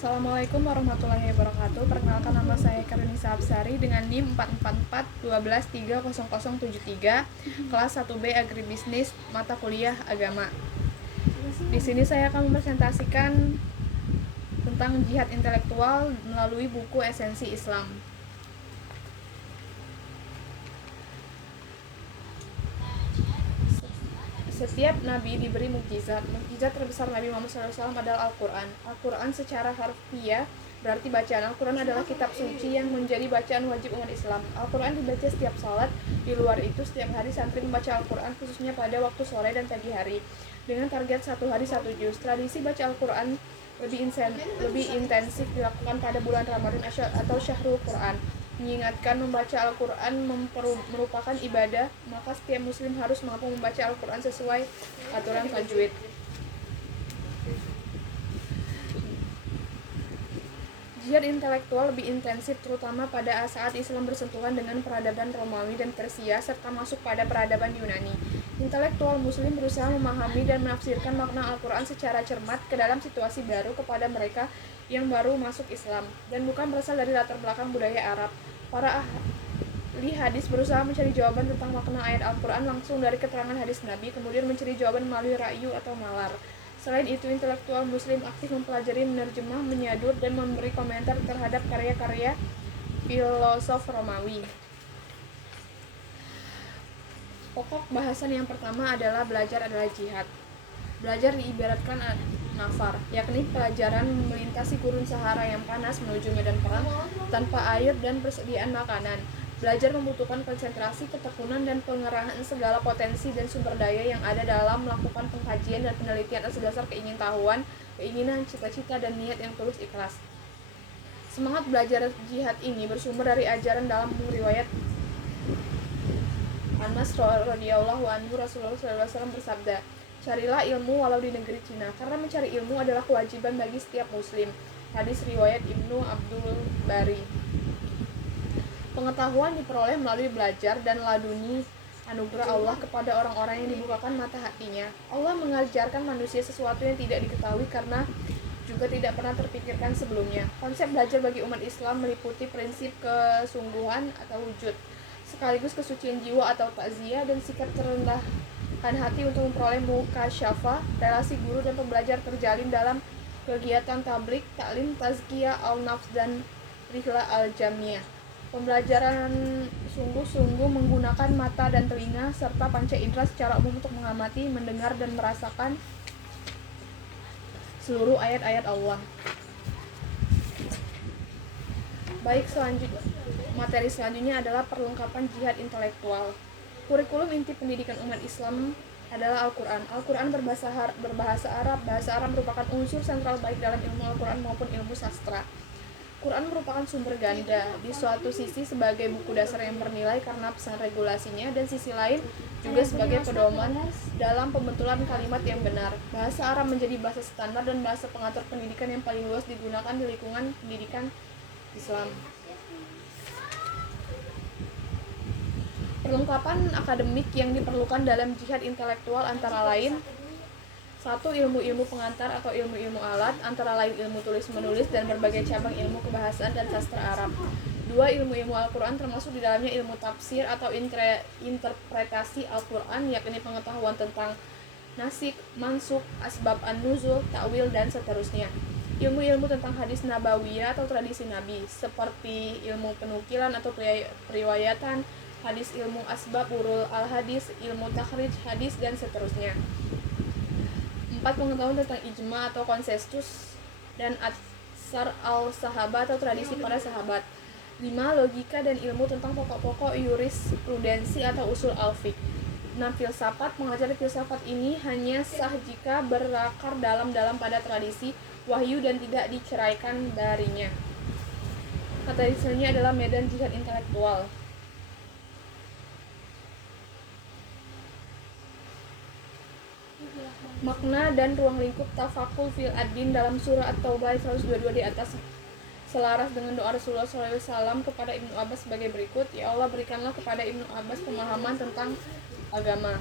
Assalamualaikum warahmatullahi wabarakatuh. Perkenalkan, nama saya Karunisa Absari dengan NIM 444 kelas 1B Agribisnis, mata kuliah Agama. Di sini saya akan mempresentasikan tentang jihad intelektual melalui buku Esensi Islam. Setiap nabi diberi mukjizat. Mukjizat terbesar Nabi Muhammad SAW adalah Al-Quran. Al-Quran secara harfiah berarti bacaan. Al-Quran adalah kitab suci yang menjadi bacaan wajib umat Islam. Al-Quran dibaca setiap salat. Di luar itu, setiap hari santri membaca Al-Quran, khususnya pada waktu sore dan pagi hari, dengan target 1 hari 1 juz. Tradisi baca Al-Quran lebih intensif dilakukan pada bulan Ramadan atau Syahrul Quran. Mengingatkan membaca Al-Quran merupakan ibadah, maka setiap muslim harus mampu membaca Al-Quran sesuai aturan tajwid. Jihad intelektual lebih intensif terutama pada saat Islam bersentuhan dengan peradaban Romawi dan Persia serta masuk pada peradaban Yunani. Intelektual muslim berusaha memahami dan menafsirkan makna Al-Quran secara cermat ke dalam situasi baru kepada mereka yang baru masuk Islam dan bukan berasal dari latar belakang budaya Arab. Para ahli hadis berusaha mencari jawaban tentang makna ayat Al-Quran langsung dari keterangan hadis Nabi, kemudian mencari jawaban melalui ra'yu atau nalar. Selain itu, intelektual muslim aktif mempelajari, menerjemah, menyadur, dan memberi komentar terhadap karya-karya filosof Romawi. Pokok bahasan yang pertama adalah belajar adalah jihad. Belajar diibaratkan nafar, yakni pelajaran melintasi gurun Sahara yang panas menuju medan perang tanpa air dan persediaan makanan. Belajar membutuhkan konsentrasi, ketekunan, dan pengerahan segala potensi dan sumber daya yang ada dalam melakukan pengkajian dan penelitian atas dasar keingintahuan, keinginan, cita-cita, dan niat yang tulus ikhlas. Semangat belajar jihad ini bersumber dari ajaran dalam riwayat Anas radhiyallahu anhu. Rasulullah SAW bersabda, "Carilah ilmu walau di negeri Cina, karena mencari ilmu adalah kewajiban bagi setiap muslim." Hadis riwayat Ibnu Abdul Bari. Pengetahuan diperoleh melalui belajar dan laduni anugerah Allah kepada orang-orang yang dibukakan mata hatinya. Allah mengajarkan manusia sesuatu yang tidak diketahui karena juga tidak pernah terpikirkan sebelumnya. Konsep belajar bagi umat Islam meliputi prinsip kesungguhan atau wujud, sekaligus kesucian jiwa atau takziah, dan sikap terendahkan hati untuk memperoleh mukasyafah. Relasi guru dan pembelajar terjalin dalam kegiatan tablik, taklim, tazkiyah al-nafs, dan rihlah al-jamiyah. Pembelajaran sungguh-sungguh menggunakan mata dan telinga serta panca indera secara umum untuk mengamati, mendengar, dan merasakan seluruh ayat-ayat Allah. Materi selanjutnya adalah perlengkapan jihad intelektual. Kurikulum inti pendidikan umat Islam adalah Al-Quran. Al-Quran berbahasa Arab. Bahasa Arab merupakan unsur sentral baik dalam ilmu Al-Quran maupun ilmu sastra. Quran merupakan sumber ganda, di suatu sisi sebagai buku dasar yang bernilai karena pesan regulasinya, dan sisi lain juga sebagai pedoman dalam pembentulan kalimat yang benar. Bahasa Arab menjadi bahasa standar dan bahasa pengatur pendidikan yang paling luas digunakan di lingkungan pendidikan Islam. Perlengkapan akademik yang diperlukan dalam jihad intelektual antara lain: 1. Ilmu-ilmu pengantar atau ilmu-ilmu alat, antara lain ilmu tulis-menulis dan berbagai cabang ilmu kebahasaan dan sastra Arab. 2. Ilmu-ilmu Al-Quran, termasuk di dalamnya ilmu tafsir atau interpretasi Al-Quran, yakni pengetahuan tentang nasik, mansuk, asbab an-nuzul, ta'wil, dan seterusnya. Ilmu-ilmu tentang hadis nabawiyah atau tradisi Nabi, seperti ilmu penukilan atau periwayatan hadis, ilmu asbab urul al-hadis, ilmu takhrij hadis, dan seterusnya. 4. Pengetahuan tentang ijma atau konsensus dan atsar al-sahabat atau tradisi para sahabat. 5. Logika dan ilmu tentang pokok-pokok jurisprudensi atau usul al-fiqh. 6. Filsafat. Mengajari filsafat ini hanya sah jika berakar dalam pada tradisi wahyu dan tidak diceraikan darinya. Materi selanjutnya adalah medan jihad intelektual. Makna dan ruang lingkup tafakul fil ad-din dalam surah At-Taubah 122 di atas selaras dengan doa Rasulullah SAW kepada Ibnu Abbas sebagai berikut: Ya Allah, berikanlah kepada Ibnu Abbas pemahaman tentang agama.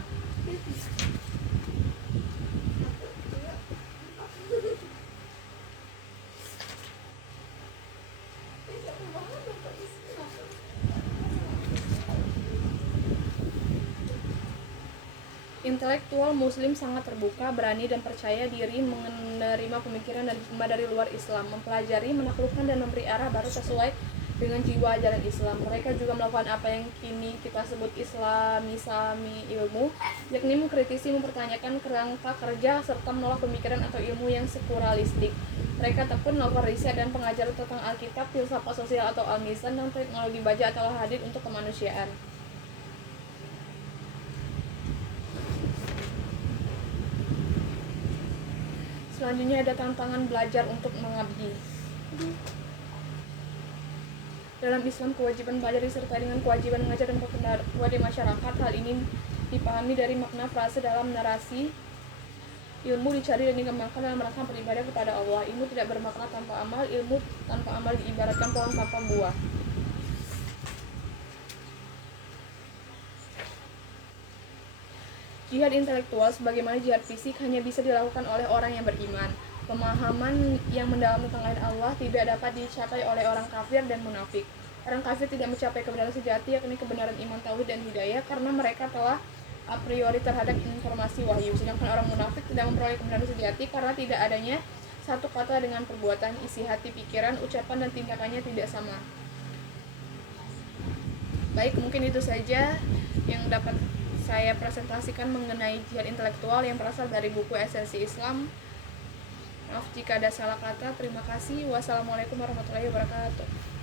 intelektual Muslim sangat terbuka, berani, dan percaya diri menerima pemikiran dan hikmah dari luar Islam, mempelajari, menaklukkan, dan memberi arah baru sesuai dengan jiwa ajaran Islam. Mereka juga melakukan apa yang kini kita sebut islamisasi ilmu, yakni mengkritisi, mempertanyakan kerangka kerja, serta menolak pemikiran atau ilmu yang sekularistitik. Mereka tekun melakukan riset dan pengajaran tentang Alkitab, filsafat sosial atau al-mizan, dan teknologi baja atau hadith untuk kemanusiaan. Selanjutnya ada tantangan belajar untuk mengabdi. Dalam Islam, kewajiban belajar disertai dengan kewajiban mengajar dan berpendakwah di masyarakat. Hal ini dipahami dari makna frase dalam narasi, ilmu dicari dan dikembangkan dalam rangka beribadah kepada Allah. Ilmu tidak bermakna tanpa amal, ilmu tanpa amal diibaratkan pohon tanpa buah. Jihad intelektual sebagaimana jihad fisik hanya bisa dilakukan oleh orang yang beriman. Pemahaman yang mendalam tentang ayat Allah tidak dapat dicapai oleh orang kafir dan munafik. Orang kafir tidak mencapai kebenaran sejati, yakni kebenaran iman, tauhid, dan hidayah, karena mereka telah a priori terhadap informasi wahyu. Sedangkan orang munafik tidak memperoleh kebenaran sejati karena tidak adanya satu kata dengan perbuatan, isi hati, pikiran, ucapan, dan tindakannya tidak sama. Baik, mungkin itu saja yang dapat saya presentasikan mengenai jihad intelektual yang berasal dari buku Esensi Islam. Maaf jika ada salah kata. Terima kasih. Wassalamualaikum warahmatullahi wabarakatuh.